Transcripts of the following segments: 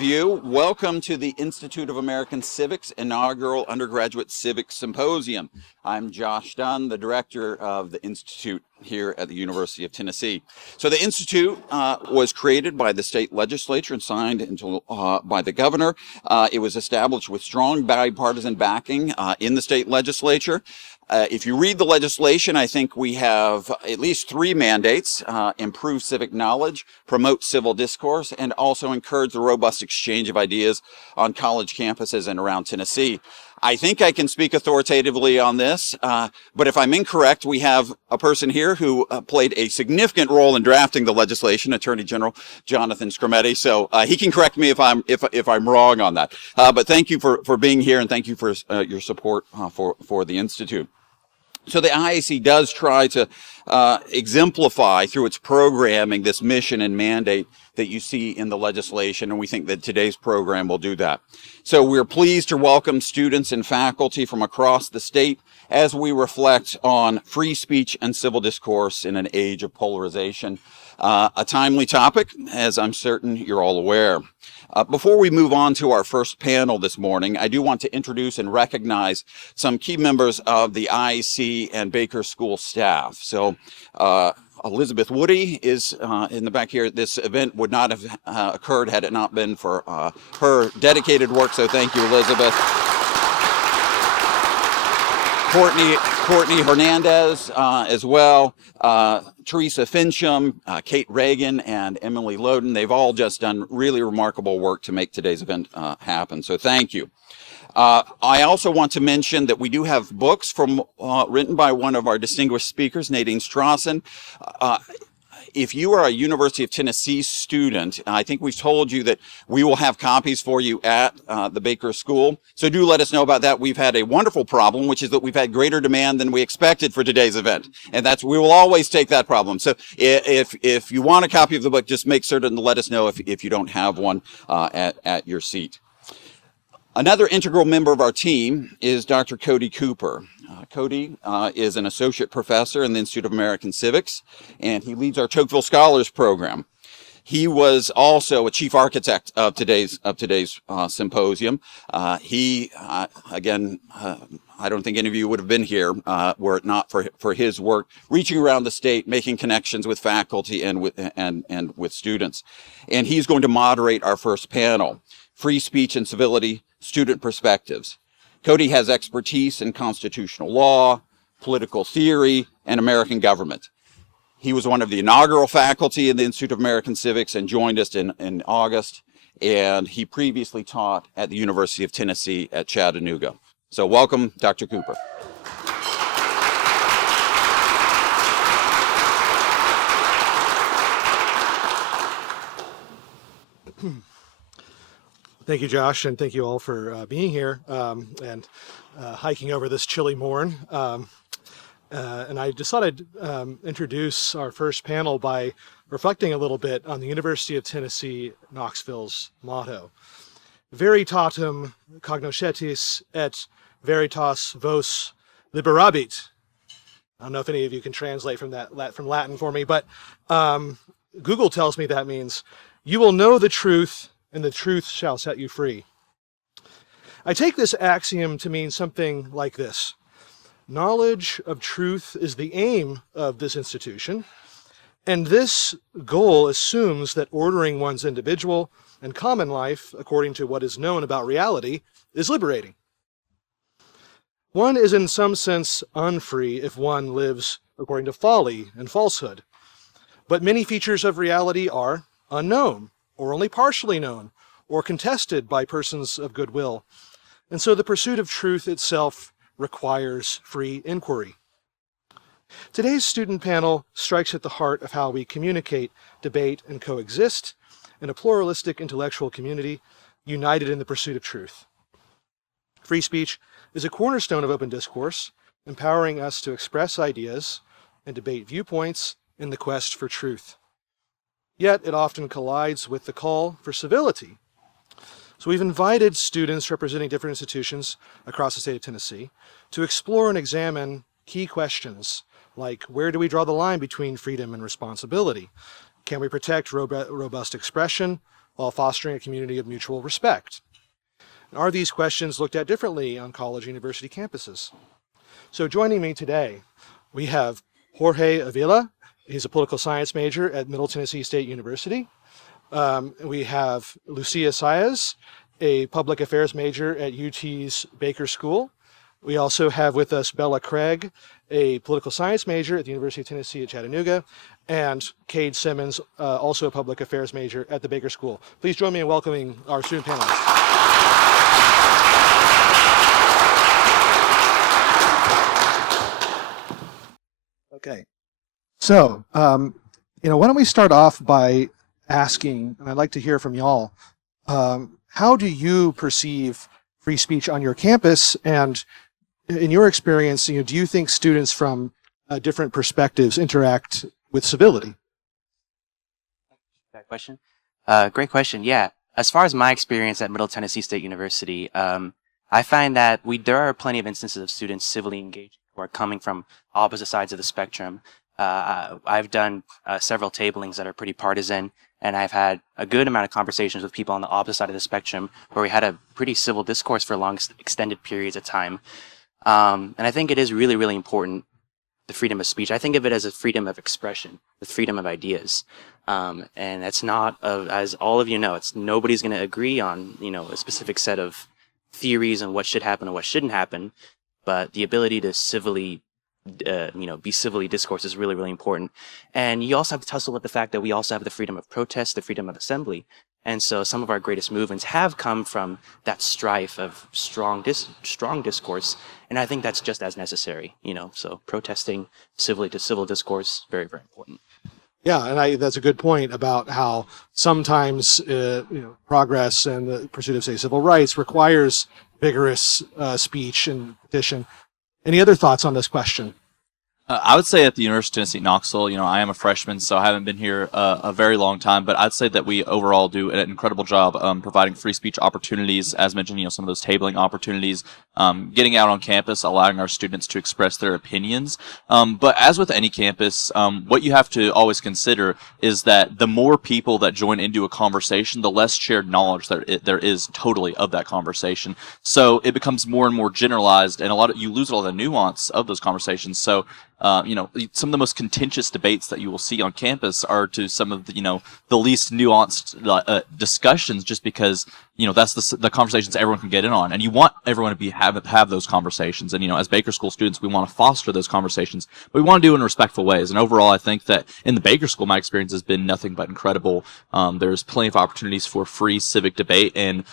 of you. Welcome to the Institute of American Civics inaugural undergraduate civics symposium. I'm Josh Dunn, the director of the Institute here at the University of Tennessee. So the Institute was created by the state legislature and signed into by the governor. It was established with strong bipartisan backing in the state legislature. If you read the legislation, I think we have at least three mandates: improve civic knowledge, promote civil discourse, and also encourage the robust exchange of ideas on college campuses and around Tennessee. I think I can speak authoritatively on this, but if I'm incorrect, we have a person here who played a significant role in drafting the legislation, Attorney General Jonathan Skrmetti. So he can correct me if I'm wrong on that. But thank you for being here, and thank you for your support for the Institute. So the IAC does try to exemplify through its programming this mission and mandate that you see in the legislation, and we think that today's program will do that. So we're pleased to welcome students and faculty from across the state as we reflect on free speech and civil discourse in an age of polarization. A timely topic, as I'm certain you're all aware. Before we move on to our first panel this morning, I do want to introduce and recognize some key members of the IAC and Baker School staff. So Elizabeth Woody is in the back here. This event would not have occurred had it not been for her dedicated work, so thank you, Elizabeth. Courtney Hernandez as well, Teresa Fincham, Kate Reagan, and Emily Loden. They've all just done really remarkable work to make today's event happen, so thank you. I also want to mention that we do have books written by one of our distinguished speakers, Nadine Strawson. If you are a University of Tennessee student, I think we've told you that we will have copies for you at the Baker School. So do let us know about that. We've had a wonderful problem, which is that we've had greater demand than we expected for today's event. And we will always take that problem. So if you want a copy of the book, just make certain to let us know if you don't have one at your seat. Another integral member of our team is Dr. Cody Cooper. Cody is an associate professor in the Institute of American Civics, and he leads our Tocqueville Scholars Program. He was also a chief architect of today's symposium. Again, I don't think any of you would have been here were it not for his work reaching around the state, making connections with faculty and with students. And he's going to moderate our first panel, Free Speech and Civility, Student Perspectives. Cody has expertise in constitutional law, political theory, and American government. He was one of the inaugural faculty in the Institute of American Civics and joined us in August, and he previously taught at the University of Tennessee at Chattanooga. So welcome, Dr. Cooper. Thank you, Josh, and thank you all for being here and hiking over this chilly morn. And I decided to introduce our first panel by reflecting a little bit on the University of Tennessee Knoxville's motto, Veritatem cognoscetis et veritas vos liberabit. I don't know if any of you can translate from Latin for me, but Google tells me that means you will know the truth and the truth shall set you free. I take this axiom to mean something like this. Knowledge of truth is the aim of this institution, and this goal assumes that ordering one's individual and common life according to what is known about reality is liberating. One is in some sense unfree if one lives according to folly and falsehood, but many features of reality are unknown, or only partially known, or contested by persons of goodwill. And so the pursuit of truth itself requires free inquiry. Today's student panel strikes at the heart of how we communicate, debate, and coexist in a pluralistic intellectual community united in the pursuit of truth. Free speech is a cornerstone of open discourse, empowering us to express ideas and debate viewpoints in the quest for truth. Yet it often collides with the call for civility. So we've invited students representing different institutions across the state of Tennessee to explore and examine key questions like, where do we draw the line between freedom and responsibility? Can we protect robust expression while fostering a community of mutual respect? And are these questions looked at differently on college and university campuses? So joining me today, we have Jorge Avila. He's a political science major at Middle Tennessee State University. We have Lucia Saez, a public affairs major at UT's Baker School. We also have with us Bella Craig, a political science major at the University of Tennessee at Chattanooga, and Cade Simmons, also a public affairs major at the Baker School. Please join me in welcoming our student panelists. Okay, so, why don't we start off by asking, and I'd like to hear from y'all, how do you perceive free speech on your campus? And in your experience, do you think students from different perspectives interact with civility? That question? Great question. Yeah. As far as my experience at Middle Tennessee State University, I find that there are plenty of instances of students civilly engaged who are coming from opposite sides of the spectrum. I've done several tablings that are pretty partisan, and I've had a good amount of conversations with people on the opposite side of the spectrum where we had a pretty civil discourse for long, extended periods of time. And I think it is really, really important, the freedom of speech. I think of it as a freedom of expression, the freedom of ideas. And it's not, as all of you know, nobody's going to agree on, a specific set of theories on what should happen and what shouldn't happen. But the ability to civilly, be civilly discourse is really, really important. And you also have to tussle with the fact that we also have the freedom of protest, the freedom of assembly. And so some of our greatest movements have come from that strife of strong discourse. And I think that's just as necessary, so protesting civilly to civil discourse, very, very important. Yeah, and that's a good point about how sometimes progress and the pursuit of, say, civil rights requires vigorous speech and petition. Any other thoughts on this question? I would say at the University of Tennessee, Knoxville, I am a freshman, so I haven't been here a very long time, but I'd say that we overall do an incredible job providing free speech opportunities, as mentioned, some of those tabling opportunities, getting out on campus, allowing our students to express their opinions. But as with any campus, what you have to always consider is that the more people that join into a conversation, the less shared knowledge there is totally of that conversation. So it becomes more and more generalized, and you lose all the nuance of those conversations. So some of the most contentious debates that you will see on campus are to some of the least nuanced discussions, just because that's the conversations everyone can get in on, and you want everyone to have those conversations. And as Baker School students, we want to foster those conversations, but we want to do it in respectful ways. And overall, I think that in the Baker School, my experience has been nothing but incredible. There's plenty of opportunities for free civic debate, and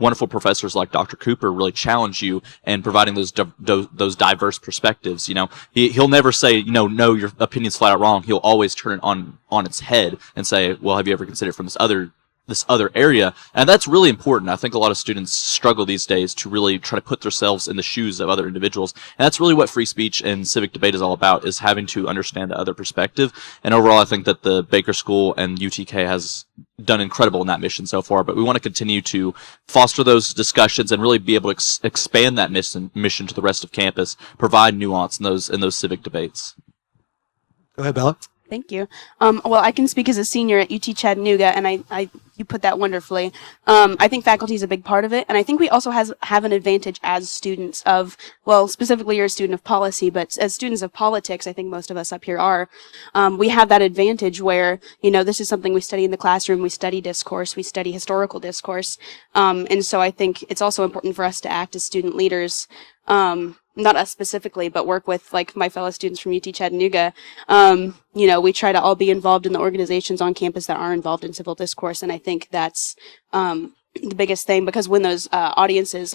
wonderful professors like Dr. Cooper really challenge you in providing those diverse perspectives. He'll never say no, your opinion's flat out wrong. He'll always turn it on its head and say, well, have you ever considered from this other area? And that's really important. I think a lot of students struggle these days to really try to put themselves in the shoes of other individuals. And that's really what free speech and civic debate is all about, is having to understand the other perspective. And overall, I think that the Baker School and UTK has done incredible in that mission so far, but we want to continue to foster those discussions and really be able to expand that mission to the rest of campus, provide nuance in those civic debates. Go ahead, Bella. Thank you. Well, I can speak as a senior at UT Chattanooga, and you put that wonderfully. I think faculty is a big part of it, and I think we also have an advantage as students of, well, specifically you're a student of policy, but as students of politics, I think most of us up here are, we have that advantage where, this is something we study in the classroom, we study discourse, we study historical discourse, and so I think it's also important for us to act as student leaders, not us specifically, but work with my fellow students from UT Chattanooga. We try to all be involved in the organizations on campus that are involved in civil discourse. And I think that's the biggest thing, because when those audiences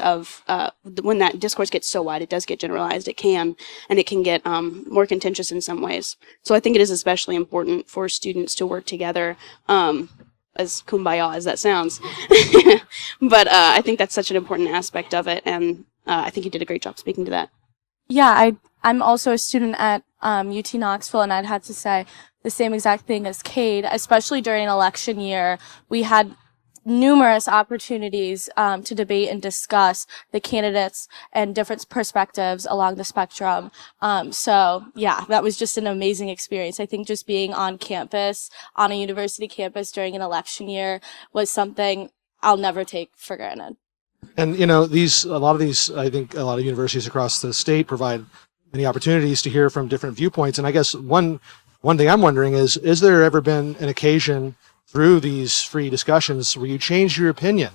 when that discourse gets so wide, it does get generalized. It can get more contentious in some ways. So I think it is especially important for students to work together, as kumbaya as that sounds. But I think that's such an important aspect of it. And I think you did a great job speaking to that. Yeah, I'm also a student at UT Knoxville, and I'd have to say the same exact thing as Cade, especially during election year. We had numerous opportunities to debate and discuss the candidates and different perspectives along the spectrum. So yeah, that was just an amazing experience. I think just being on campus, on a university campus during an election year was something I'll never take for granted. And you know, I think a lot of universities across the state provide many opportunities to hear from different viewpoints. And I guess one thing I'm wondering is there ever been an occasion through these free discussions where you changed your opinion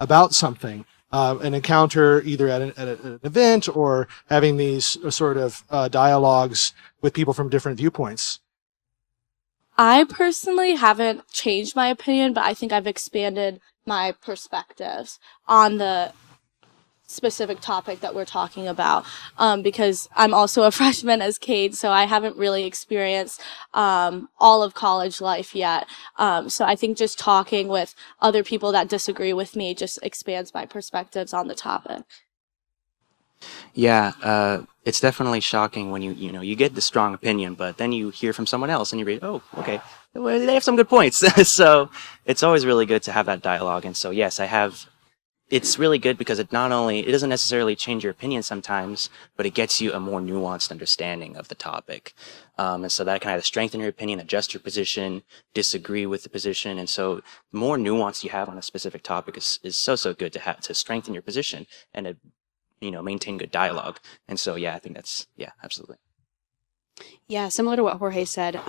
about something, an encounter either at an event or having these sort of dialogues with people from different viewpoints? I personally haven't changed my opinion, but I think I've expanded my perspectives on the specific topic that we're talking about, because I'm also a freshman as Cade, so I haven't really experienced all of college life yet. So I think just talking with other people that disagree with me just expands my perspectives on the topic. Yeah, it's definitely shocking when you get the strong opinion, but then you hear from someone else and you read, oh, okay, well, they have some good points. So it's always really good to have that dialogue. And so yes, it's really good because it doesn't necessarily change your opinion sometimes, but it gets you a more nuanced understanding of the topic. And so that can either strengthen your opinion, adjust your position, disagree with the position. And so the more nuance you have on a specific topic is so good to have to strengthen your position and to, maintain good dialogue. And so, yeah, I think absolutely. Yeah, similar to what Jorge said,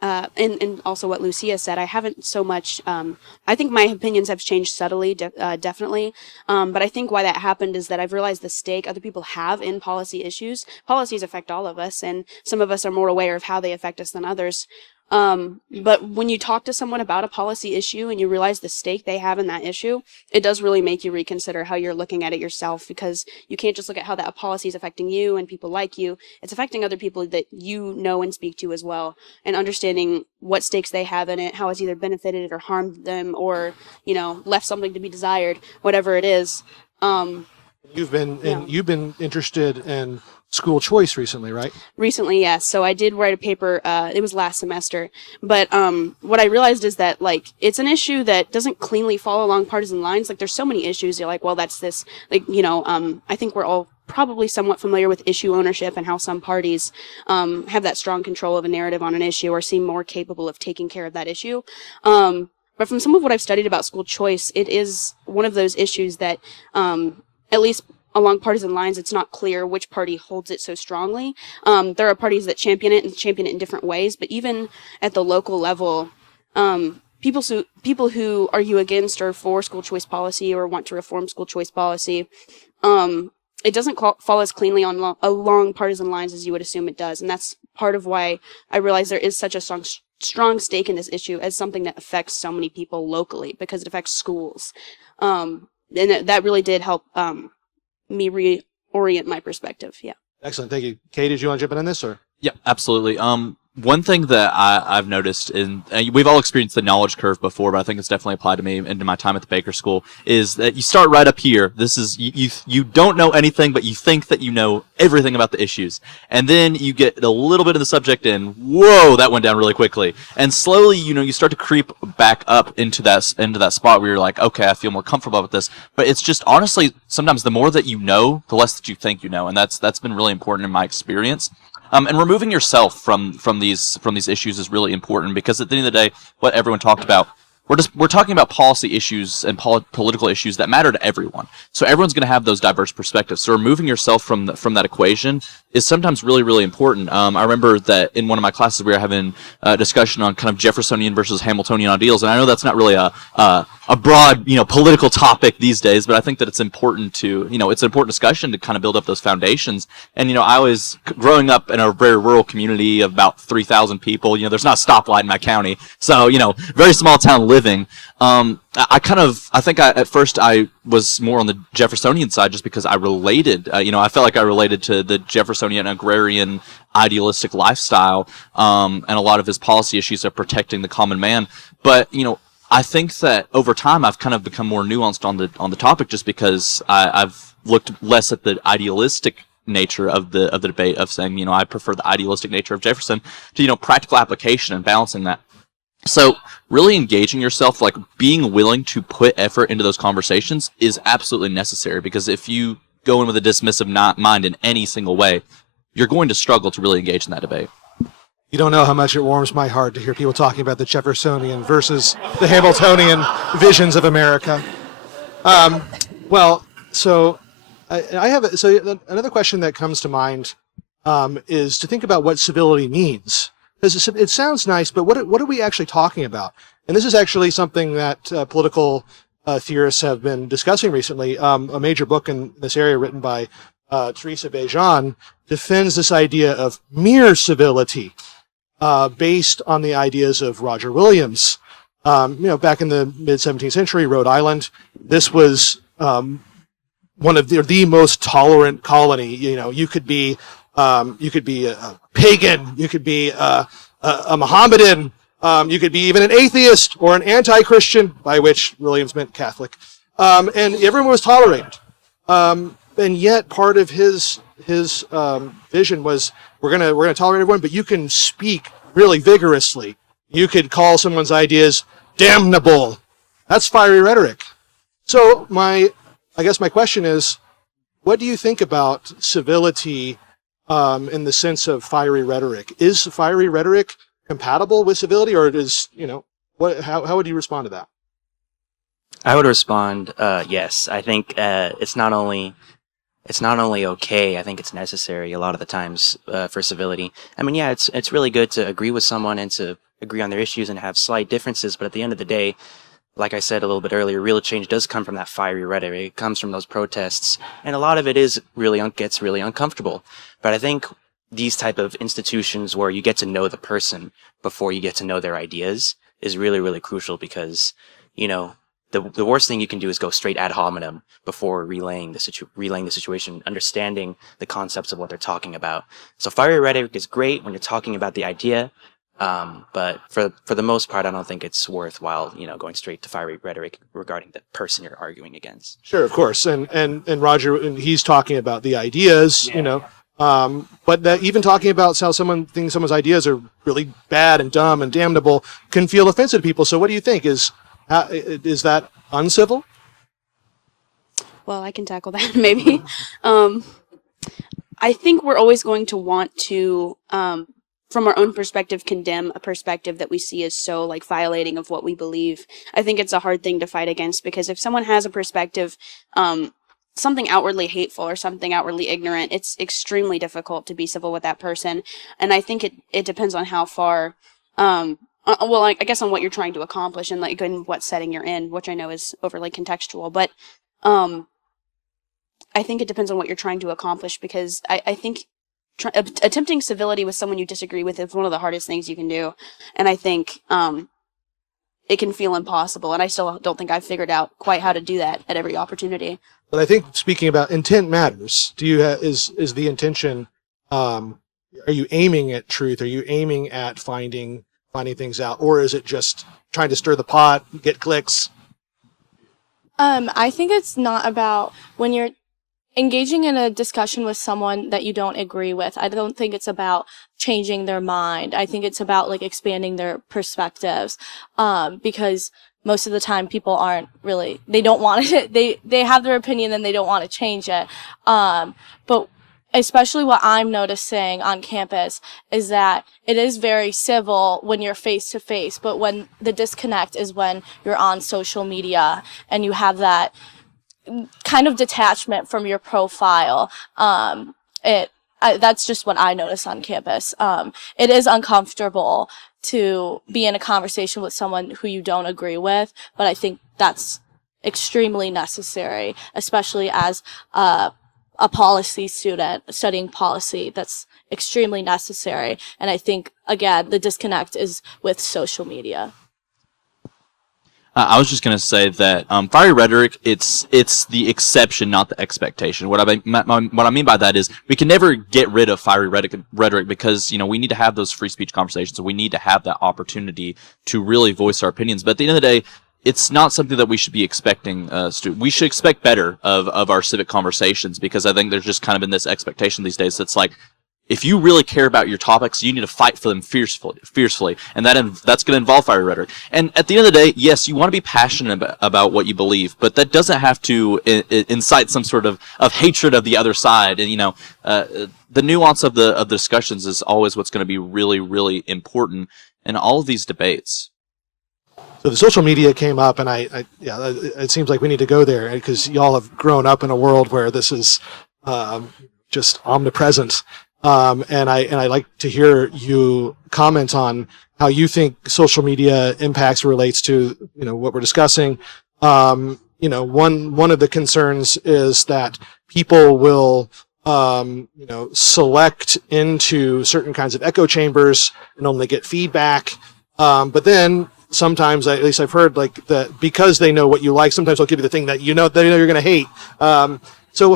and also what Lucia said, I haven't so much, I think my opinions have changed subtly, definitely, but I think why that happened is that I've realized the stake other people have in policy issues. Policies affect all of us, and some of us are more aware of how they affect us than others. But when you talk to someone about a policy issue and you realize the stake they have in that issue, it does really make you reconsider how you're looking at it yourself, because you can't just look at how that policy is affecting you and people like you. It's affecting other people that you know and speak to as well, and understanding what stakes they have in it, how it's either benefited or harmed them, or, left something to be desired, whatever it is. You've been interested in school choice recently, right? Recently, yes. So I did write a paper, it was last semester, but what I realized is that, it's an issue that doesn't cleanly fall along partisan lines. There's so many issues, you're like, well, that's this, I think we're all probably somewhat familiar with issue ownership and how some parties have that strong control of a narrative on an issue or seem more capable of taking care of that issue. But from some of what I've studied about school choice, it is one of those issues that, at least along partisan lines, it's not clear which party holds it so strongly. There are parties that champion it in different ways, but even at the local level, people who argue against or for school choice policy or want to reform school choice policy, it doesn't fall as cleanly along partisan lines as you would assume it does. And that's part of why I realize there is such a strong stake in this issue as something that affects so many people locally, because it affects schools. And that really did help me reorient my perspective. Yeah. Excellent. Thank you. Kay, did you want to jump in on this, or? Yeah, absolutely. One thing that I've noticed, we've all experienced the knowledge curve before, but I think it's definitely applied to me into my time at the Baker School, is that you start right up here. This is, you don't know anything, but you think that you know everything about the issues. And then you get a little bit of the subject and whoa, that went down really quickly. And slowly, you start to creep back up into that spot where you're like, okay, I feel more comfortable with this. But it's just, honestly, sometimes the more that you know, the less that you think you know. And that's been really important in my experience. And removing yourself from these issues is really important, because at the end of the day, what everyone talked about, we're talking about policy issues and political issues that matter to everyone. So everyone's going to have those diverse perspectives. So removing yourself from that equation is sometimes really, really important. I remember that in one of my classes we were having a discussion on kind of Jeffersonian versus Hamiltonian ideals, and I know that's not really a broad, political topic these days, but I think that it's important to, it's an important discussion to kind of build up those foundations. And, I always, growing up in a very rural community of about 3,000 people, there's not a stoplight in my county. So, very small town living. At first I was more on the Jeffersonian side just because I related, I felt like I related to the Jeffersonian agrarian idealistic lifestyle, and a lot of his policy issues of protecting the common man. But, I think that over time I've kind of become more nuanced on the topic, just because I've looked less at the idealistic nature of the debate, of saying, I prefer the idealistic nature of Jefferson to, practical application and balancing that. So really engaging yourself, like being willing to put effort into those conversations is absolutely necessary, because if you go in with a dismissive mind in any single way, you're going to struggle to really engage in that debate. You don't know how much it warms my heart to hear people talking about the Jeffersonian versus the Hamiltonian visions of America. Well, so I have another question that comes to mind is to think about what civility means. Because it sounds nice, but what are we actually talking about? And this is actually something that political theorists have been discussing recently. A major book in this area written by Teresa Bejan defends this idea of mere civility, based on the ideas of Roger Williams. Back in the mid 17th century, Rhode Island, this was one of the most tolerant colony. You could be a pagan, you could be a Mohammedan, you could be even an atheist or an anti-Christian, by which Williams meant Catholic, and everyone was tolerated. And yet, part of his vision was we're gonna tolerate everyone, but you can speak really vigorously. You could call someone's ideas damnable. That's fiery rhetoric. So I guess my question is, what do you think about civility in the sense of fiery rhetoric? Is fiery rhetoric compatible with civility, or how would you respond to that? I would respond, yes. I think it's not only okay, I think it's necessary a lot of the times for civility. I mean, yeah, it's really good to agree with someone and to agree on their issues and have slight differences, but at the end of the day, like I said a little bit earlier, real change does come from that fiery rhetoric. It comes from those protests, and a lot of it is gets really uncomfortable. But I think these type of institutions where you get to know the person before you get to know their ideas is really, really crucial, because, the worst thing you can do is go straight ad hominem before relaying the situation, understanding the concepts of what they're talking about. So fiery rhetoric is great when you're talking about the idea, but for the most part, I don't think it's worthwhile, going straight to fiery rhetoric regarding the person you're arguing against. Sure, of course, and Roger, and he's talking about the ideas, but that even talking about how someone thinks someone's ideas are really bad and dumb and damnable can feel offensive to people. So what do you think? Is that uncivil? Well, I can tackle that maybe. I think we're always going to want to, from our own perspective, condemn a perspective that we see as so violating of what we believe. I think it's a hard thing to fight against, because if someone has a perspective, something outwardly hateful or something outwardly ignorant, it's extremely difficult to be civil with that person. And I think it depends on how far, I guess on what you're trying to accomplish and in what setting you're in, which I know is overly contextual, but I think it depends on what you're trying to accomplish, because I think attempting civility with someone you disagree with is one of the hardest things you can do, and I think it can feel impossible, and I still don't think I've figured out quite how to do that at every opportunity. But I think, speaking about intent matters. Do you is the intention? Are you aiming at truth? Are you aiming at finding things out, or is it just trying to stir the pot, get clicks? I think it's not about when you're engaging in a discussion with someone that you don't agree with. I don't think it's about changing their mind. I think it's about expanding their perspectives, because most of the time people aren't really, they don't want it. They have their opinion and they don't want to change it. But especially what I'm noticing on campus is that it is very civil when you're face to face, but when the disconnect is when you're on social media and you have that kind of detachment from your profile. That's just what I notice on campus. It is uncomfortable to be in a conversation with someone who you don't agree with, but I think that's extremely necessary, especially as a policy student studying policy. That's extremely necessary. And I think, again, the disconnect is with social media. I was just going to say that fiery rhetoric, it's the exception, not the expectation. What I mean by that is we can never get rid of fiery rhetoric because, we need to have those free speech conversations. So we need to have that opportunity to really voice our opinions. But at the end of the day, it's not something that we should be expecting. We should expect better of our civic conversations, because I think there's just kind of been this expectation these days that's if you really care about your topics, you need to fight for them fiercely, and that's going to involve fiery rhetoric. And at the end of the day, yes, you want to be passionate about what you believe, but that doesn't have to incite some sort of hatred of the other side. And the nuance of the discussions is always what's going to be really, really important in all of these debates. So the social media came up, and it seems like we need to go there because y'all have grown up in a world where this is just omnipresent. And I like to hear you comment on how you think social media impacts relates to what we're discussing. One of the concerns is that people will select into certain kinds of echo chambers and only get feedback, but then sometimes, at least I've heard, like that because they know what you like, sometimes they'll give you the thing that they know you're going to hate. So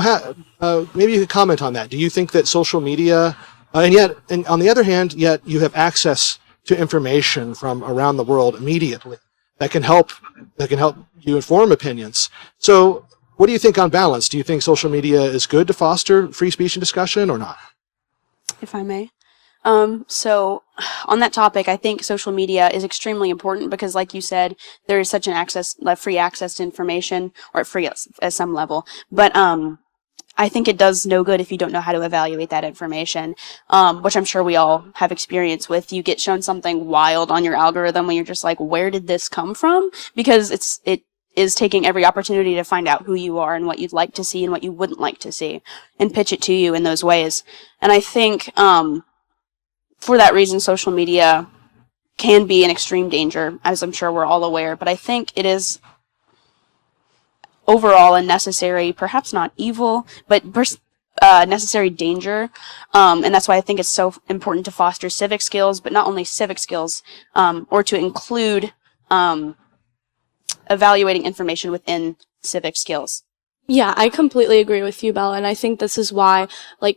maybe you could comment on that. Do you think that social media, and on the other hand, yet you have access to information from around the world immediately that can help you inform opinions? So what do you think on balance? Do you think social media is good to foster free speech and discussion or not? If I may. So on that topic, I think social media is extremely important because, like you said, there is such an free access to information, or free at some level. But I think it does no good if you don't know how to evaluate that information, which I'm sure we all have experience with. You get shown something wild on your algorithm when you're just like, where did this come from? Because it is taking every opportunity to find out who you are and what you'd like to see and what you wouldn't like to see, and pitch it to you in those ways. And I think for that reason, social media can be an extreme danger, as I'm sure we're all aware. But I think it is overall a necessary, perhaps not evil, but necessary danger. And that's why I think it's so important to foster civic skills, but not only civic skills, or to include evaluating information within civic skills. Yeah, I completely agree with you, Bella, and I think this is why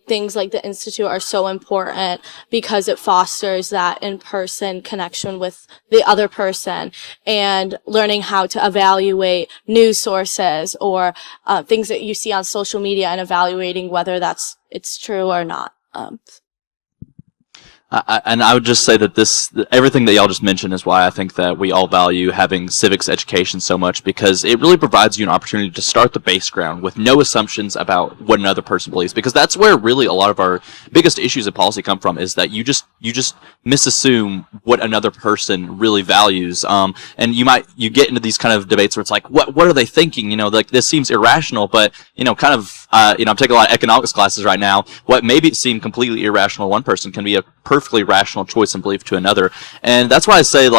things like the Institute are so important, because it fosters that in-person connection with the other person and learning how to evaluate news sources or things that you see on social media and evaluating whether it's true or not. And I would just say that everything that y'all just mentioned is why I think that we all value having civics education so much, because it really provides you an opportunity to start the base ground with no assumptions about what another person believes, because that's where really a lot of our biggest issues in policy come from, is that you just misassume what another person really values. And you get into these kind of debates where it's like, what are they thinking? This seems irrational, but I'm taking a lot of economics classes right now. What maybe seem completely irrational to one person can be a perfectly rational choice and belief to another. And that's why I say,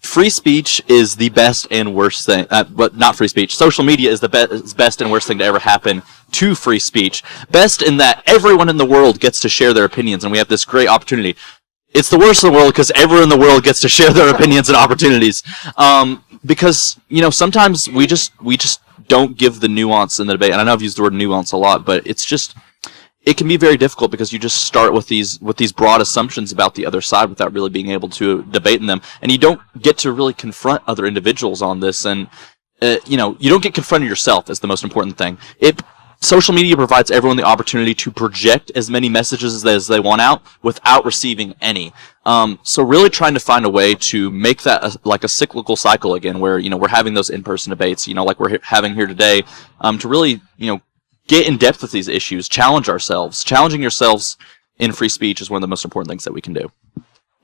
free speech is the best and worst thing, but not free speech. Social media is the best and worst thing to ever happen to free speech. Best in that everyone in the world gets to share their opinions, and we have this great opportunity. It's the worst in the world because everyone in the world gets to share their opinions and opportunities. Because, sometimes we just don't give the nuance in the debate. And I know I've used the word nuance a lot, but it can be very difficult because you just start with these broad assumptions about the other side without really being able to debate in them, and you don't get to really confront other individuals on this, and you don't get confronted yourself is the most important thing. Social media provides everyone the opportunity to project as many messages as they want out without receiving any. So really trying to find a way to make that like a cyclical cycle again, where we're having those in-person debates, like we're having here today, to really get in depth with these issues, challenge ourselves. Challenging yourselves in free speech is one of the most important things that we can do.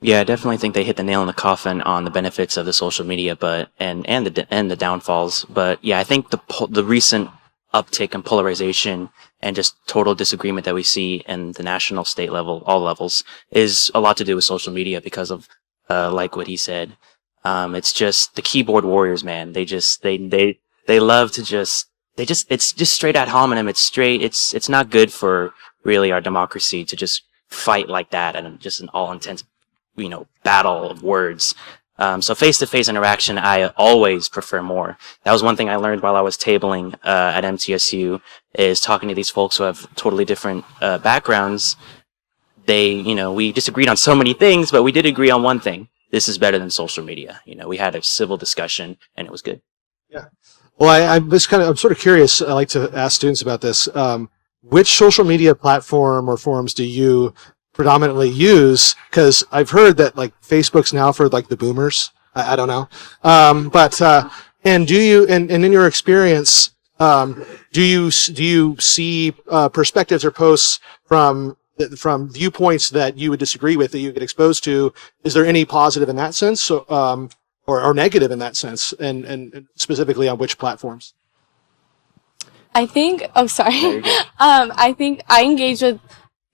Yeah, I definitely think they hit the nail in the coffin on the benefits of the social media, and the downfalls. But yeah, I think the recent uptick in polarization and just total disagreement that we see in the national, state level, all levels, is a lot to do with social media because of like what he said. It's just the keyboard warriors, man. They love to just. It's just straight ad hominem. It's not good for really our democracy to just fight like that and just an all intense, battle of words. So face-to-face interaction, I always prefer more. That was one thing I learned while I was tabling at MTSU, is talking to these folks who have totally different backgrounds. We disagreed on so many things, but we did agree on one thing. This is better than social media. We had a civil discussion and it was good. Yeah. Well, I'm sort of curious. I like to ask students about this. Which social media platform or forums do you predominantly use? Because I've heard that like Facebook's now for like the boomers. I don't know. And do you, and in your experience, do you see perspectives or posts from viewpoints that you would disagree with, that you get exposed to? Is there any positive in that sense, so, or negative in that sense, and specifically on which platforms? I think, oh, sorry. I think I engage with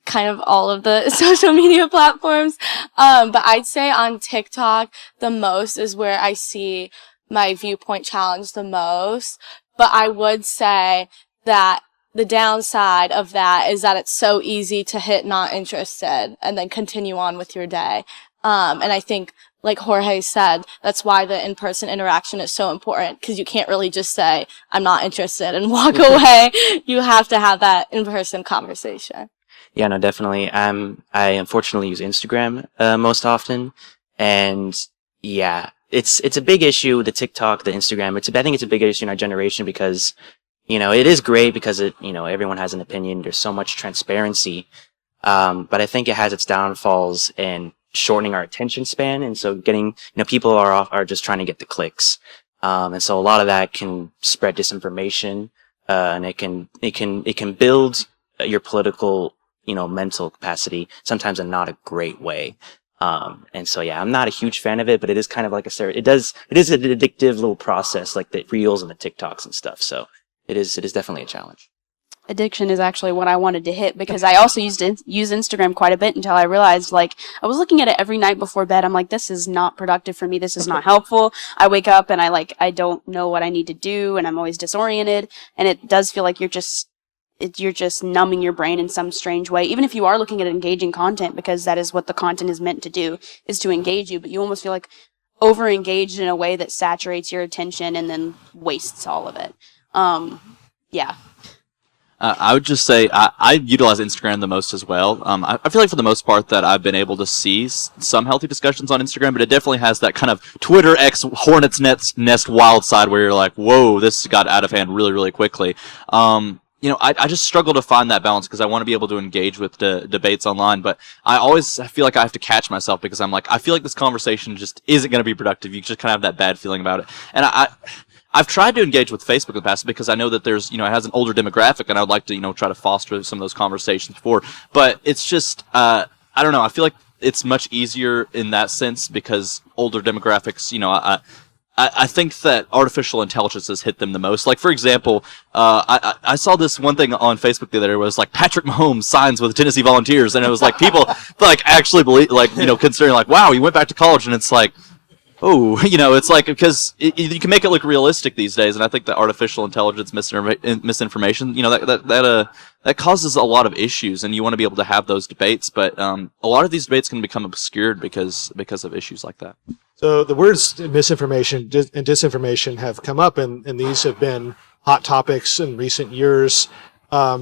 kind of all of the social media platforms. But I'd say on TikTok, the most is where I see my viewpoint challenged the most. But I would say that the downside of that is that it's so easy to hit not interested and then continue on with your day. And I think, like Jorge said, that's why the in-person interaction is so important, because you can't really just say, I'm not interested and walk away. You have to have that in-person conversation. Yeah, no, definitely. I unfortunately use Instagram most often, and yeah, it's a big issue. The TikTok, the Instagram. I think it's a big issue in our generation because, it is great because everyone has an opinion. There's so much transparency, but I think it has its downfalls in shortening our attention span, and so getting people are just trying to get the clicks, and so a lot of that can spread disinformation, and it can build your political mental capacity sometimes in not a great way. And so, yeah, I'm not a huge fan of it, but it is kind of like it is an addictive little process, like the reels and the TikToks and stuff. So it is definitely a challenge. Addiction is actually what I wanted to hit, because I also use Instagram quite a bit until I realized, like, I was looking at it every night before bed. I'm like, this is not productive for me. This is not helpful. I wake up and I don't know what I need to do, and I'm always disoriented. And it does feel like you're just numbing your brain in some strange way, even if you are looking at engaging content, because that is what the content is meant to do, is to engage you. But you almost feel like over engaged in a way that saturates your attention and then wastes all of it. Yeah. I would just say I utilize Instagram the most as well. I feel like for the most part that I've been able to see some healthy discussions on Instagram, but it definitely has that kind of Twitter X Hornet's Nest wild side where you're like, whoa, this got out of hand really, really quickly. I just struggle to find that balance because I want to be able to engage with the debates online, but I always feel like I have to catch myself because I'm like, I feel like this conversation just isn't going to be productive. You just kind of have that bad feeling about it. And I've tried to engage with Facebook in the past because I know that there's, it has an older demographic, and I would like to, try to foster some of those conversations before. But it's just, I don't know. I feel like it's much easier in that sense because older demographics, I think that artificial intelligence has hit them the most. Like, for example, I saw this one thing on Facebook the other day was like Patrick Mahomes signs with Tennessee Volunteers, and it was like people like actually believe, like, considering like, wow, he went back to college, and it's like, oh, it's like, because you can make it look realistic these days, and I think that artificial intelligence misinformation, that causes a lot of issues, and you want to be able to have those debates, but a lot of these debates can become obscured because of issues like that. So the words misinformation and disinformation have come up, and these have been hot topics in recent years,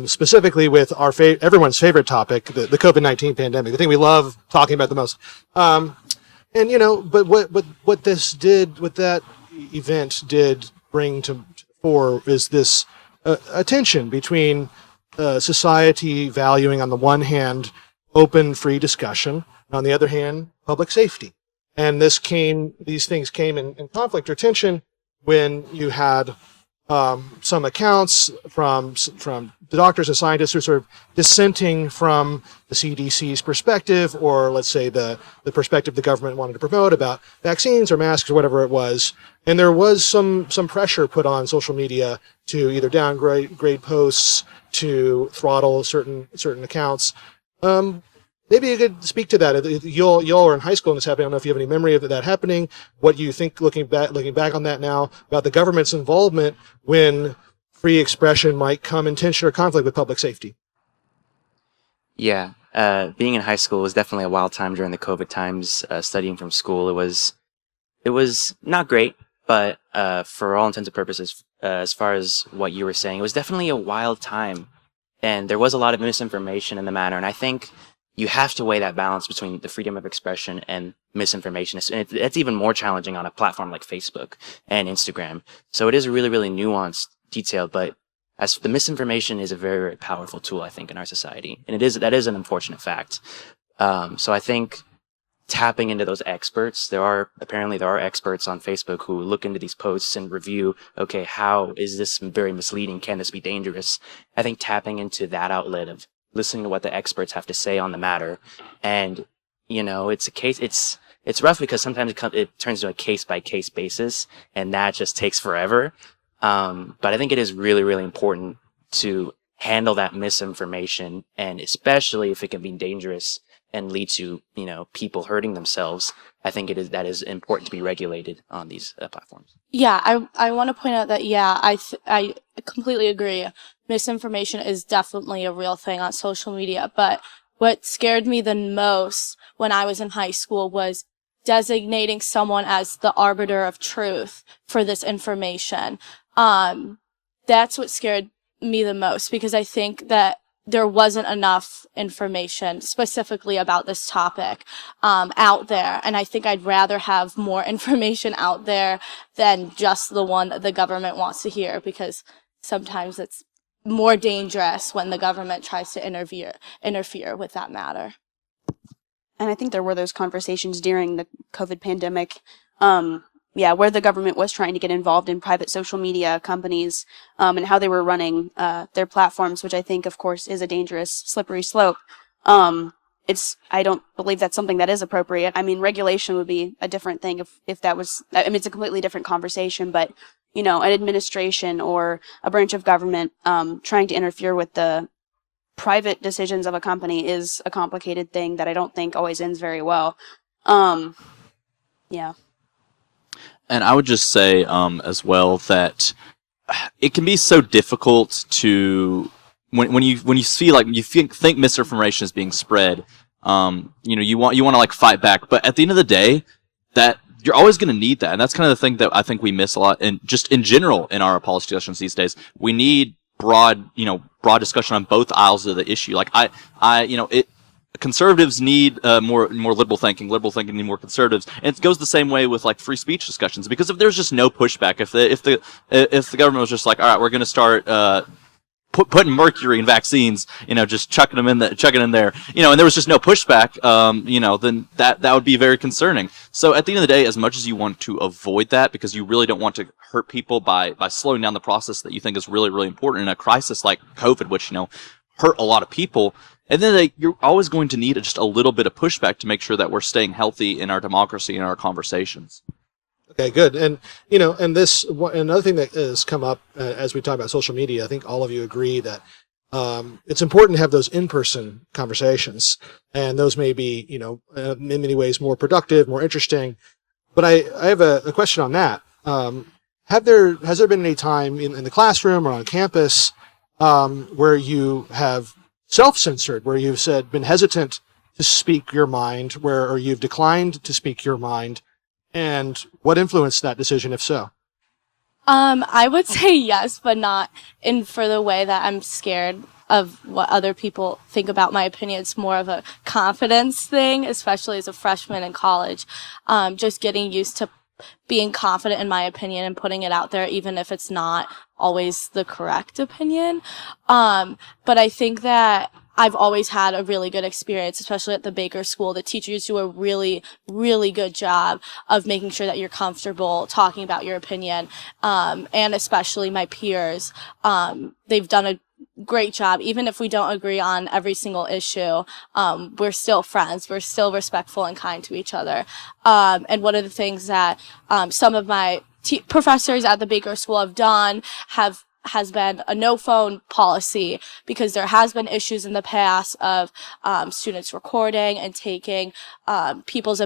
specifically with everyone's favorite topic, the COVID-19 pandemic, the thing we love talking about the most. But what that event did bring to fore is this a tension between society valuing, on the one hand, open, free discussion, and on the other hand, public safety. And these things came in conflict or tension when you had some accounts from the doctors and scientists who are sort of dissenting from the CDC's perspective, or let's say the perspective the government wanted to promote about vaccines or masks or whatever it was. And there was some pressure put on social media to either downgrade posts, to throttle certain accounts. Maybe you could speak to that. Y'all are in high school and this happening. I don't know if you have any memory of that happening. What you think, looking back on that now, about the government's involvement when free expression might come in tension or conflict with public safety. Yeah, being in high school was definitely a wild time during the COVID times. Studying from school, it was not great, but for all intents and purposes, as far as what you were saying, it was definitely a wild time, and there was a lot of misinformation in the matter. And I think you have to weigh that balance between the freedom of expression and misinformation. And it's even more challenging on a platform like Facebook and Instagram. So it is really, really nuanced, detailed, but as the misinformation is a very, very powerful tool, I think, in our society. And that is an unfortunate fact. So I think tapping into those experts, there are experts on Facebook who look into these posts and review, okay, how is this very misleading? Can this be dangerous? I think tapping into that outlet of listening to what the experts have to say on the matter, and it's rough because sometimes it turns into a case by case basis, and that just takes forever. But I think it is really, really important to handle that misinformation, and especially if it can be dangerous and lead to people hurting themselves. I think that is important to be regulated on these platforms. Yeah, I want to point out that I completely agree. Misinformation is definitely a real thing on social media, but what scared me the most when I was in high school was designating someone as the arbiter of truth for this information. That's what scared me the most, because I think that there wasn't enough information specifically about this topic out there. And I think I'd rather have more information out there than just the one that the government wants to hear, because sometimes it's more dangerous when the government tries to interfere with that matter. And I think there were those conversations during the COVID pandemic, where the government was trying to get involved in private social media companies and how they were running their platforms, which I think, of course, is a dangerous, slippery slope. I don't believe that's something that is appropriate. I mean, regulation would be a different thing if that was, I mean, it's a completely different conversation, but, an administration or a branch of government trying to interfere with the private decisions of a company is a complicated thing that I don't think always ends very well. Yeah. And I would just say as well that it can be so difficult to when you see like you think misinformation is being spread, you want to like fight back, but at the end of the day, that you're always going to need that, and that's kind of the thing that I think we miss a lot, and just in general in our policy discussions these days, we need broad discussion on both aisles of the issue. Like conservatives need more liberal thinking. Liberal thinking need more conservatives, and it goes the same way with like free speech discussions. Because if there's just no pushback, if the government was just like, all right, we're going to start putting mercury in vaccines, just chucking in there, and there was just no pushback, then that would be very concerning. So at the end of the day, as much as you want to avoid that, because you really don't want to hurt people by slowing down the process that you think is really, really important in a crisis like COVID, which hurt a lot of people. And then you're always going to need just a little bit of pushback to make sure that we're staying healthy in our democracy and our conversations. Okay, good. And, and another thing that has come up as we talk about social media, I think all of you agree that it's important to have those in-person conversations, and those may be, in many ways more productive, more interesting. But I have a question on that. Has there been any time in the classroom or on campus where you have self-censored, where you've been hesitant to speak your mind, or you've declined to speak your mind, and what influenced that decision, if so? I would say yes, but not for the way that I'm scared of what other people think about my opinion. It's more of a confidence thing, especially as a freshman in college. Just getting used to being confident in my opinion and putting it out there, even if it's not always the correct opinion. But I think that I've always had a really good experience, especially at the Baker School. The teachers do a really, really good job of making sure that you're comfortable talking about your opinion, and especially my peers. They've done a great job. Even if we don't agree on every single issue, we're still friends. We're still respectful and kind to each other. And one of the things that some of my professors at the Baker School have done has been a no phone policy, because there has been issues in the past of students recording and taking people's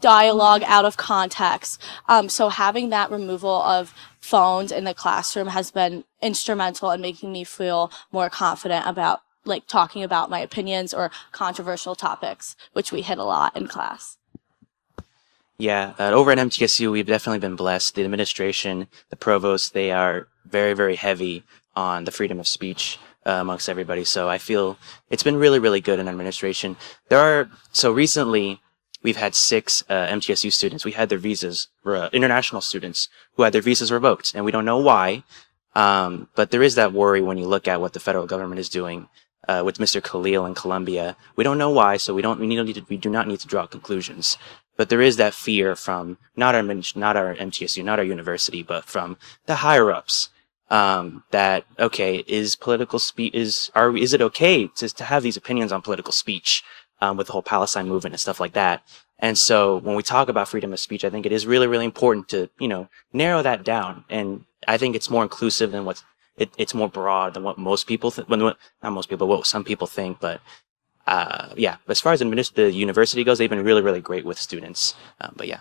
dialogue out of context. So having that removal of phones in the classroom has been instrumental in making me feel more confident about talking about my opinions or controversial topics, which we hit a lot in class. Yeah, over at MTSU, we've definitely been blessed. The administration, the provost, they are very, very heavy on the freedom of speech amongst everybody. So I feel it's been really, really good in administration. So recently, we've had 6 MTSU students. We had their visas, international students, who had their visas revoked, and we don't know why. But there is that worry when you look at what the federal government is doing. with Mr. Khalil in Columbia. We don't know why, so we do not need to draw conclusions. But there is that fear from not our MTSU, not our university, but from the higher ups. That okay, is political speech is it okay to have these opinions on political speech with the whole Palestine movement and stuff like that? And so when we talk about freedom of speech, I think it is really, really important to, narrow that down. And I think it's more inclusive than it's more broad than what most people think. Not most people, what some people think. But yeah, as far as the university goes, they've been really, really great with students. But yeah.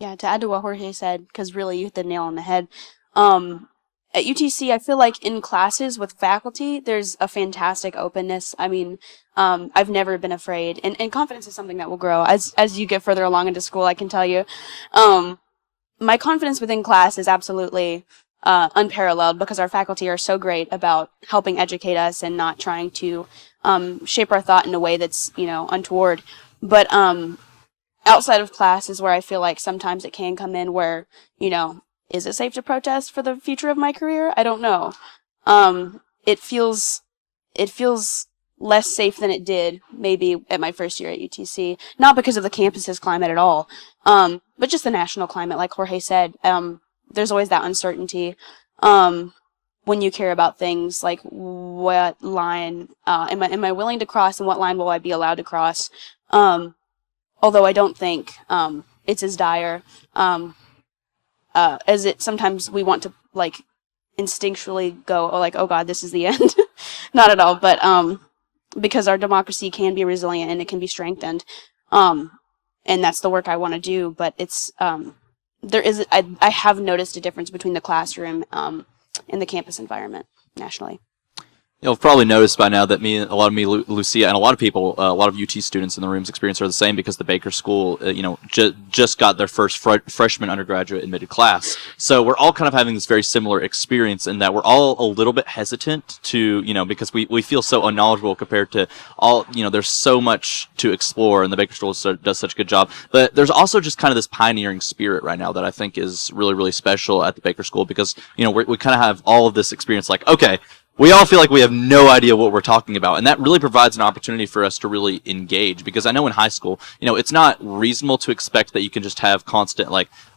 Yeah, to add to what Jorge said, because really you hit the nail on the head. At UTC, I feel like in classes with faculty, there's a fantastic openness. I mean, I've never been afraid, and confidence is something that will grow as you get further along into school. I can tell you, my confidence within class is absolutely unparalleled because our faculty are so great about helping educate us and not trying to shape our thought in a way that's untoward. But outside of class is where I feel like sometimes it can come in where is it safe to protest for the future of my career? I don't know. It feels less safe than it did maybe at my first year at UTC. Not because of the campus's climate at all, but just the national climate. Like Jorge said, there's always that uncertainty when you care about things like what line am I willing to cross and what line will I be allowed to cross. Although I don't think it's as dire. As it sometimes we want to instinctually go, oh God, this is the end. Not at all, but because our democracy can be resilient and it can be strengthened, and that's the work I want to do. But it's I have noticed a difference between the classroom and the campus environment nationally. You've probably noticed by now that Lucia, and a lot of people, a lot of UT students in the room's experience are the same because the Baker School, just got their first freshman undergraduate admitted class. So we're all kind of having this very similar experience in that we're all a little bit hesitant to, because we feel so unknowledgeable compared to all, there's so much to explore, and the Baker School does such a good job. But there's also just kind of this pioneering spirit right now that I think is really, really special at the Baker School because, we kind of have all of this experience like, okay, we all feel like we have no idea what we're talking about, and that really provides an opportunity for us to really engage. Because I know in high school, it's not reasonable to expect that you can just have constant,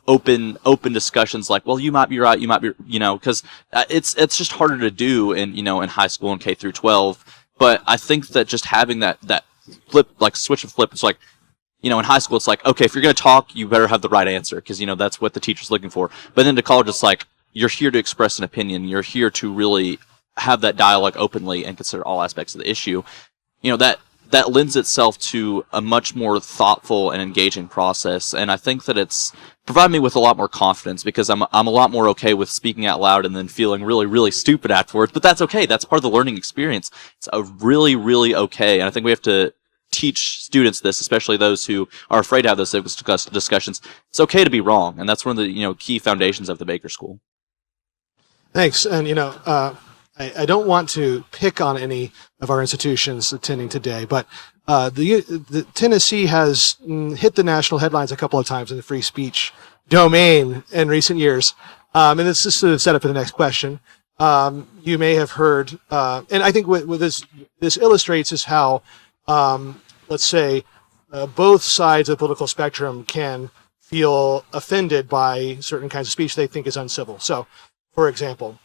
open discussions. Like, well, you might be right, you might be, because it's just harder to do in high school and K through 12. But I think that just having that flip, switch and flip, it's like, in high school, it's like, okay, if you're gonna talk, you better have the right answer because that's what the teacher's looking for. But then to college, it's like you're here to express an opinion, you're here to really have that dialogue openly and consider all aspects of the issue. That lends itself to a much more thoughtful and engaging process, and I think that it's provided me with a lot more confidence because I'm a lot more okay with speaking out loud and then feeling really, really stupid afterwards. But that's okay. That's part of the learning experience. It's really, really okay, and I think we have to teach students this, especially those who are afraid to have those discussions. It's okay to be wrong, and that's one of the key foundations of the Baker School. Thanks, and I don't want to pick on any of our institutions attending today, but the Tennessee has hit the national headlines a couple of times in the free speech domain in recent years. And this is to set up for the next question. You may have heard, and I think what this illustrates is how, let's say, both sides of the political spectrum can feel offended by certain kinds of speech they think is uncivil. So, for example,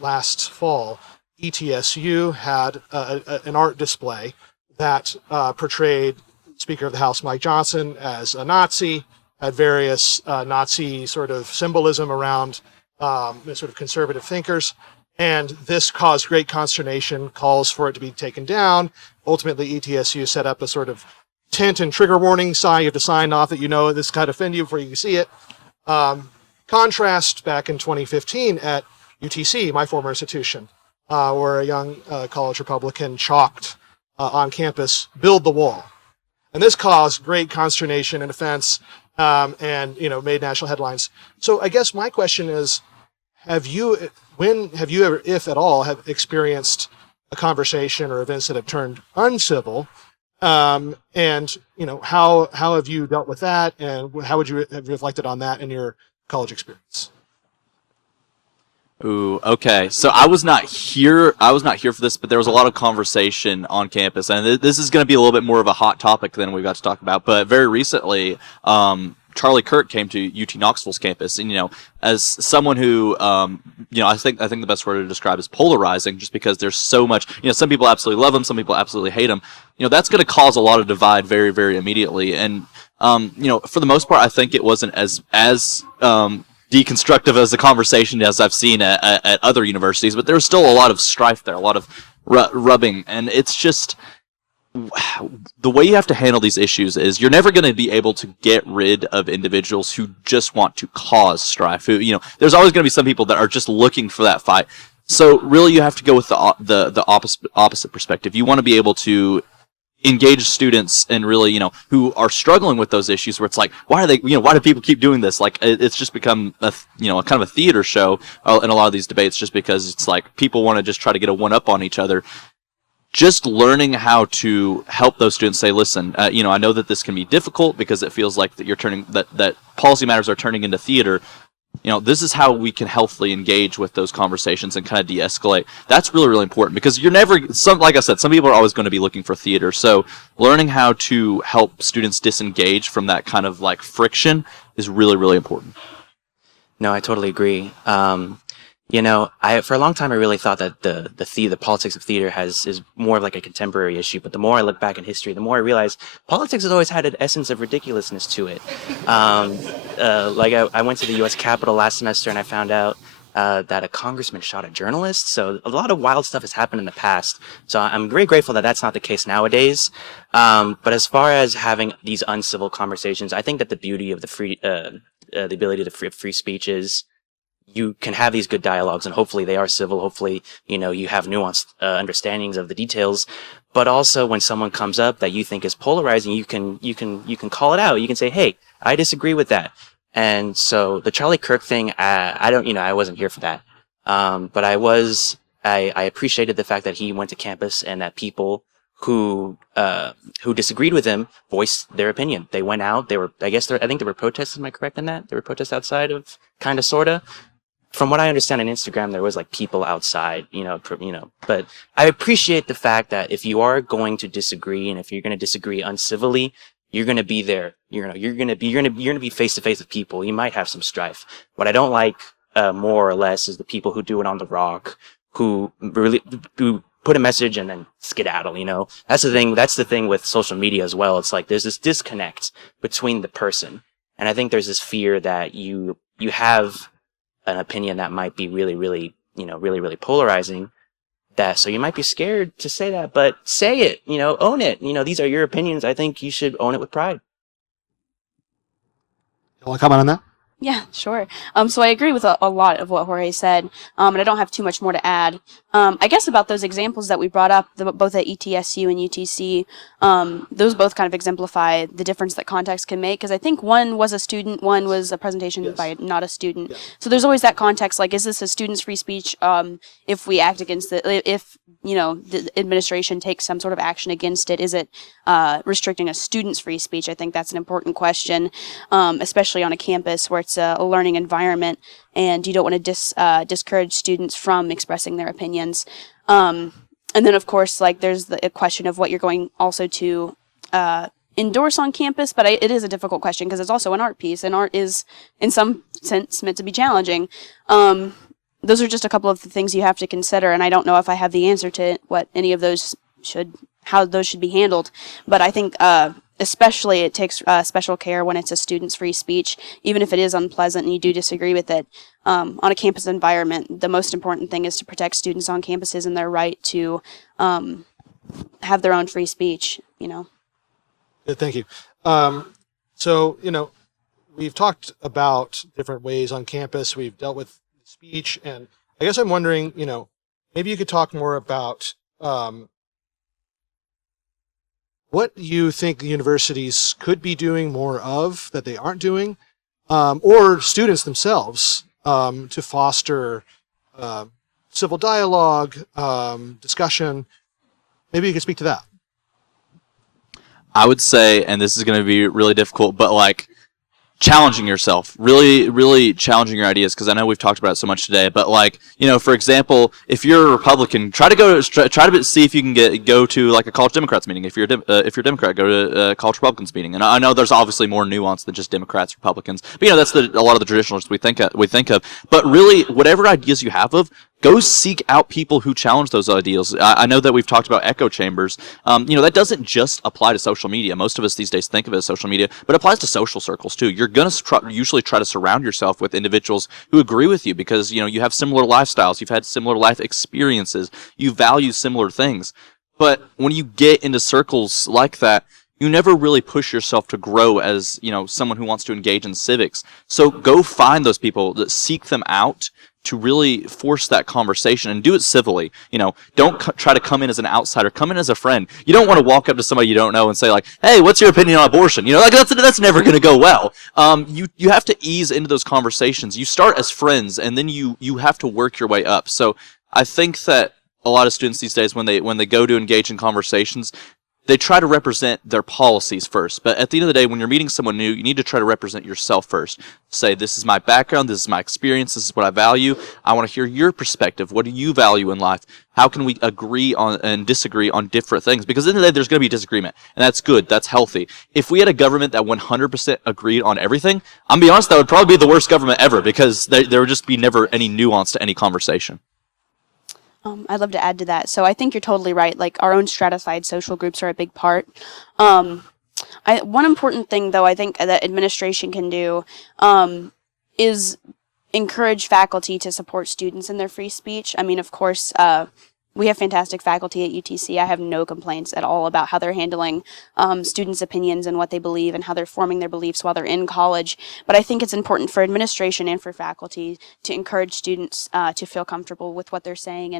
last fall, ETSU had an art display that portrayed Speaker of the House Mike Johnson as a Nazi, had various Nazi sort of symbolism around sort of conservative thinkers, and this caused great consternation, calls for it to be taken down. Ultimately, ETSU set up a sort of tint and trigger warning sign. You have to sign off that this could offend you before you can see it. Contrast back in 2015 at UTC, my former institution, where a young college Republican chalked on campus, "Build the wall." And this caused great consternation and offense and made national headlines. So I guess my question is, have you ever, if at all, have experienced a conversation or events that have turned uncivil? And how have you dealt with that, and how would you have reflected on that in your college experience? Ooh, okay. So I was not here. I was not here for this, but there was a lot of conversation on campus, and this is going to be a little bit more of a hot topic than we got to talk about. But very recently, Charlie Kirk came to UT Knoxville's campus, and as someone who, I think the best word to describe is polarizing, just because there's so much. Some people absolutely love him, some people absolutely hate him. That's going to cause a lot of divide very, very immediately, and for the most part, I think it wasn't as deconstructive as the conversation as I've seen at other universities, but there's still a lot of strife there, a lot of rubbing, and it's just the way you have to handle these issues is you're never going to be able to get rid of individuals who just want to cause strife. There's always going to be some people that are just looking for that fight. So really, you have to go with the opposite perspective. You want to be able to engage students and really, who are struggling with those issues where it's like, why do people keep doing this? Like, it's just become a kind of a theater show in a lot of these debates, just because it's like people want to just try to get a one up on each other. Just learning how to help those students say, listen, I know that this can be difficult because it feels like that you're turning that policy matters are turning into theater. This is how we can healthily engage with those conversations and kind of de-escalate. That's really, really important, because you're never, like I said, some people are always going to be looking for theater. So learning how to help students disengage from that kind of like friction is really, really important. No, I totally agree. For a long time, I really thought that the politics of theater is more of like a contemporary issue. But the more I look back in history, the more I realize politics has always had an essence of ridiculousness to it. I went to the U.S. Capitol last semester, and I found out that a congressman shot a journalist. So a lot of wild stuff has happened in the past. So I'm very grateful that that's not the case nowadays. But as far as having these uncivil conversations, I think that the beauty of the ability to free speech is you can have these good dialogues, and hopefully they are civil. Hopefully, you have nuanced understandings of the details. But also, when someone comes up that you think is polarizing, you can call it out. You can say, "Hey, I disagree with that." And so the Charlie Kirk thing, I wasn't here for that. But I appreciated the fact that he went to campus and that people who disagreed with him voiced their opinion. They went out. I think there were protests. Am I correct in that? There were protests outside of, kind of, sorta. From what I understand on Instagram, there was like people outside, but I appreciate the fact that if you are going to disagree, and if you're going to disagree uncivilly, you're going to be there. You're going to be face to face with people. You might have some strife. What I don't like, more or less, is the people who do it on the rock, who put a message and then skedaddle. That's the thing with social media as well. It's like there's this disconnect between the person, and I think there's this fear that you have an opinion that might be really, really, really, really polarizing. So you might be scared to say that, but say it, own it. These are your opinions. I think you should own it with pride. You want to comment on that? Yeah, sure. So I agree with a lot of what Jorge said, and I don't have too much more to add. I guess about those examples that we brought up, both at ETSU and UTC, those both kind of exemplify the difference that context can make, because I think one was a student, one was a presentation by not a student. Yeah. So there's always that context, like, is this a student's free speech if we act against it, if the administration takes some sort of action against it? Is it restricting a student's free speech? I think that's an important question, especially on a campus where it's a learning environment, and you don't want to discourage students from expressing their opinions. And then, of course, like, there's the question of what you're going also to endorse on campus, but it is a difficult question because it's also an art piece, and art is, in some sense, meant to be challenging. Those are just a couple of the things you have to consider, and I don't know if I have the answer to what any of those how those should be handled. But I think especially it takes special care when it's a student's free speech, even if it is unpleasant and you do disagree with it. On a campus environment, the most important thing is to protect students on campuses and their right to have their own free speech, Yeah, thank you. So, we've talked about different ways on campus. We've dealt with speech, and I guess I'm wondering, maybe you could talk more about what you think the universities could be doing more of that they aren't doing, or students themselves, to foster civil dialogue, discussion. Maybe you could speak to that. I would say, and this is going to be really difficult, but like, challenging yourself, really challenging your ideas, because I know we've talked about it so much today. But like, for example, if you're a Republican, try to see if you can go to like a college Democrats meeting. If you're a Democrat, go to a college Republicans meeting. And I know there's obviously more nuance than just Democrats, Republicans, but that's a lot of the traditionalists we think of. But really, whatever ideas you have go seek out people who challenge those ideals. I know that we've talked about echo chambers. That doesn't just apply to social media. Most of us these days think of it as social media, but it applies to social circles too. You're going to usually try to surround yourself with individuals who agree with you because, you have similar lifestyles, you've had similar life experiences, you value similar things. But when you get into circles like that, you never really push yourself to grow as, someone who wants to engage in civics. So go find those people, seek them out, to really force that conversation and do it civilly. Don't try to come in as an outsider. Come in as a friend. You don't want to walk up to somebody you don't know and say like, "Hey, what's your opinion on abortion?" That's never going to go well. You have to ease into those conversations. You start as friends, and then you have to work your way up. So I think that a lot of students these days, when they go to engage in conversations, they try to represent their policies first. But at the end of the day, when you're meeting someone new, you need to try to represent yourself first. Say, this is my background, this is my experience, this is what I value. I want to hear your perspective. What do you value in life? How can we agree on and disagree on different things? Because at the end of the day, there's going to be disagreement. And that's good. That's healthy. If we had a government that 100% agreed on everything, I'm going to be honest, that would probably be the worst government ever, because there would just be never any nuance to any conversation. I'd love to add to that. So I think you're totally right. Like, our own stratified social groups are a big part. One important thing, though, I think that administration can do is encourage faculty to support students in their free speech. I mean, of course, we have fantastic faculty at UTC. I have no complaints at all about how they're handling students' opinions and what they believe and how they're forming their beliefs while they're in college. But I think it's important for administration and for faculty to encourage students to feel comfortable with what they're saying,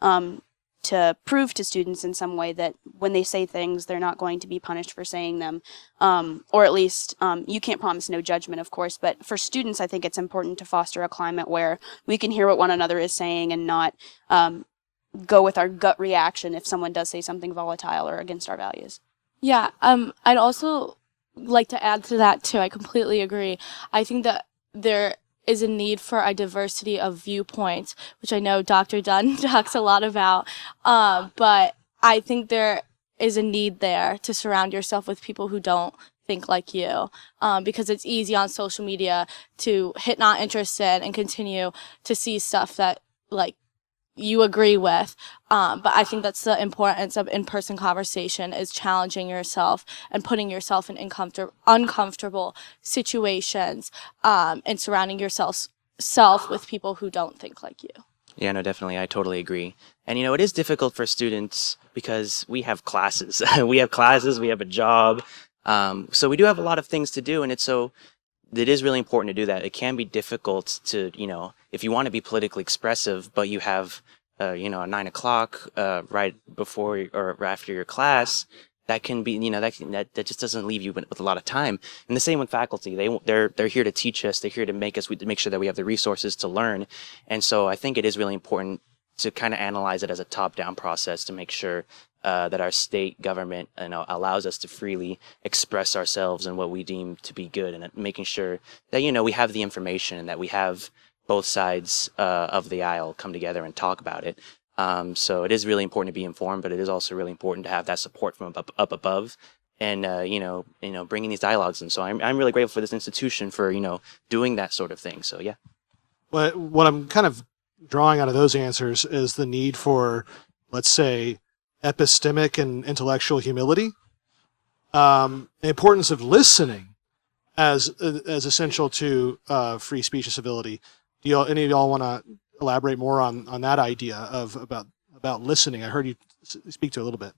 and to prove to students in some way that when they say things, they're not going to be punished for saying them. Or at least, you can't promise no judgment, of course, but for students, I think it's important to foster a climate where we can hear what one another is saying and not go with our gut reaction if someone does say something volatile or against our values. Yeah, I'd also like to add to that too. I completely agree. I think that there is a need for a diversity of viewpoints, which I know Dr. Dunn talks a lot about, but I think there is a need there to surround yourself with people who don't think like you, because it's easy on social media to hit not interested and continue to see stuff that like you agree with, but I think that's the importance of in-person conversation, is challenging yourself and putting yourself in uncomfortable situations, and surrounding yourself with people who don't think like you. Yeah, no, definitely. I totally agree. And, it is difficult for students because we have classes. We have a job. So we do have a lot of things to do. And it is really important to do that. It can be difficult to, if you want to be politically expressive, but you have, a 9 o'clock right before or after your class, that can be, that just doesn't leave you with a lot of time. And the same with faculty. They're here to teach us. They're here to make sure that we have the resources to learn. And so I think it is really important to kind of analyze it as a top-down process to make sure that our state government allows us to freely express ourselves and what we deem to be good, and making sure that we have the information and that we have both sides of the aisle come together and talk about it. So it is really important to be informed, but it is also really important to have that support from up above, and bringing these dialogues. And so I'm really grateful for this institution for doing that sort of thing. So yeah. What I'm kind of drawing out of those answers is the need for, let's say, epistemic and intellectual humility, the importance of listening as essential to free speech and civility. Do any of y'all want to elaborate more on that idea of about listening? I heard you speak to it a little bit.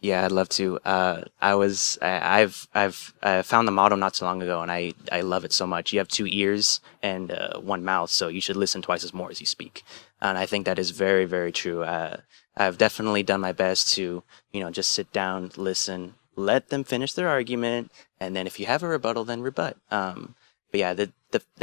Yeah, I'd love to. I've found the motto not so long ago, and I love it so much. You have 2 ears and 1 mouth, so you should listen twice as more as you speak. And I think that is very, very true. I've definitely done my best to, just sit down, listen, let them finish their argument, and then if you have a rebuttal, then rebut. But yeah,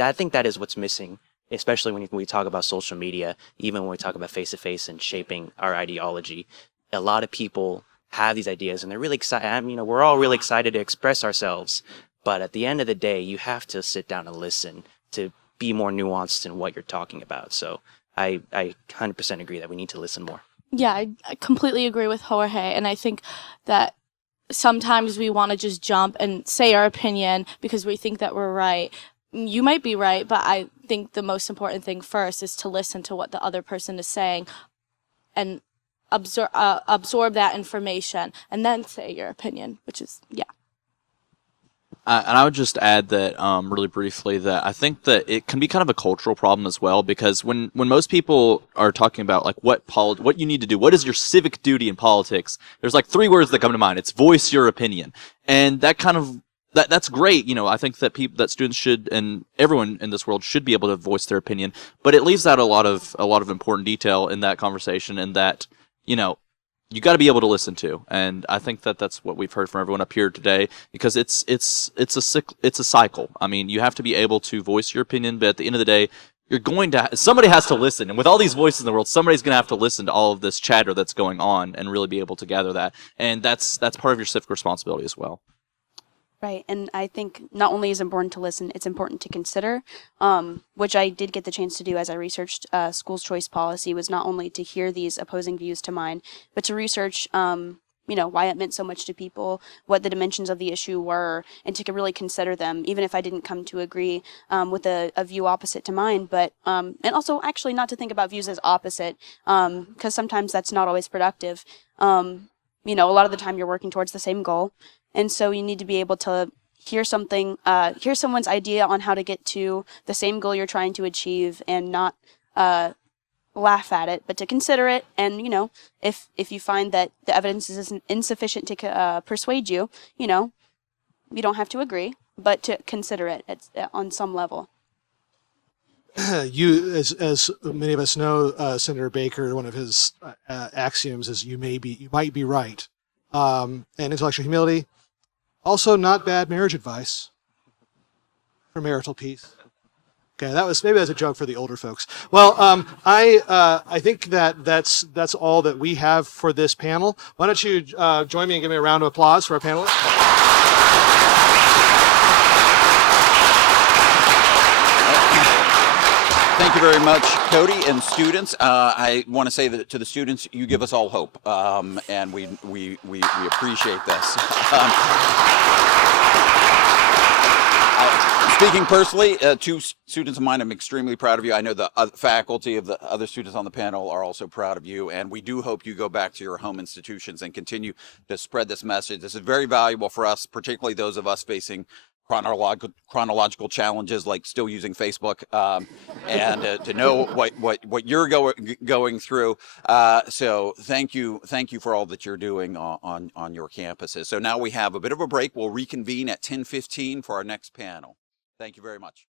I think that is what's missing, especially when we talk about social media, even when we talk about face-to-face and shaping our ideology. A lot of people have these ideas and they're really excited. We're all really excited to express ourselves, But at the end of the day, you have to sit down and listen to be more nuanced in what you're talking about. So I 100% agree that we need to listen more. Yeah, I completely agree with Jorge, and I think that sometimes we want to just jump and say our opinion because we think that we're right. You might be right, but I think the most important thing first is to listen to what the other person is saying and absorb that information and then say your opinion, which is, yeah. And I would just add that really briefly that I think that it can be kind of a cultural problem as well, because when most people are talking about like what you need to do, what is your civic duty in politics, there's like 3 words that come to mind. It's voice your opinion, and that kind of that's great. You know, I think that students should, and everyone in this world should be able to voice their opinion, but it leaves out a lot of important detail in that conversation, and that, you know, you got to be able to listen to. And I think that that's what we've heard from everyone up here today, because it's a cycle. I mean, you have to be able to voice your opinion, but at the end of the day, somebody has to listen. And with all these voices in the world, somebody's going to have to listen to all of this chatter that's going on and really be able to gather that. And that's part of your civic responsibility as well. Right, and I think not only is it important to listen, it's important to consider, which I did get the chance to do as I researched school's choice policy, was not only to hear these opposing views to mine, but to research, why it meant so much to people, what the dimensions of the issue were, and to really consider them, even if I didn't come to agree with a view opposite to mine, but, and also actually not to think about views as opposite, because sometimes that's not always productive. A lot of the time you're working towards the same goal. And so you need to be able to hear someone's idea on how to get to the same goal you're trying to achieve, and not laugh at it, but to consider it. And, if you find that the evidence is insufficient to persuade you, you don't have to agree, but to consider it on some level. You, as many of us know, Senator Baker, one of his axioms is you might be right. And intellectual humility, also not bad marriage advice for marital peace. Okay, maybe that's a joke for the older folks. Well, I think that's all that we have for this panel. Why don't you join me and give me a round of applause for our panelists? Thank you very much, Cody, and students. I want to say that to the students, you give us all hope, and we appreciate this. Speaking personally, 2 students of mine, I'm extremely proud of you. I know the faculty of the other students on the panel are also proud of you, and we do hope you go back to your home institutions and continue to spread this message. This is very valuable for us, particularly those of us facing chronological challenges like still using Facebook, and to know what you're going through. So thank you for all that you're doing on your campuses. So now we have a bit of a break. We'll reconvene at 10:15 for our next panel. Thank you very much.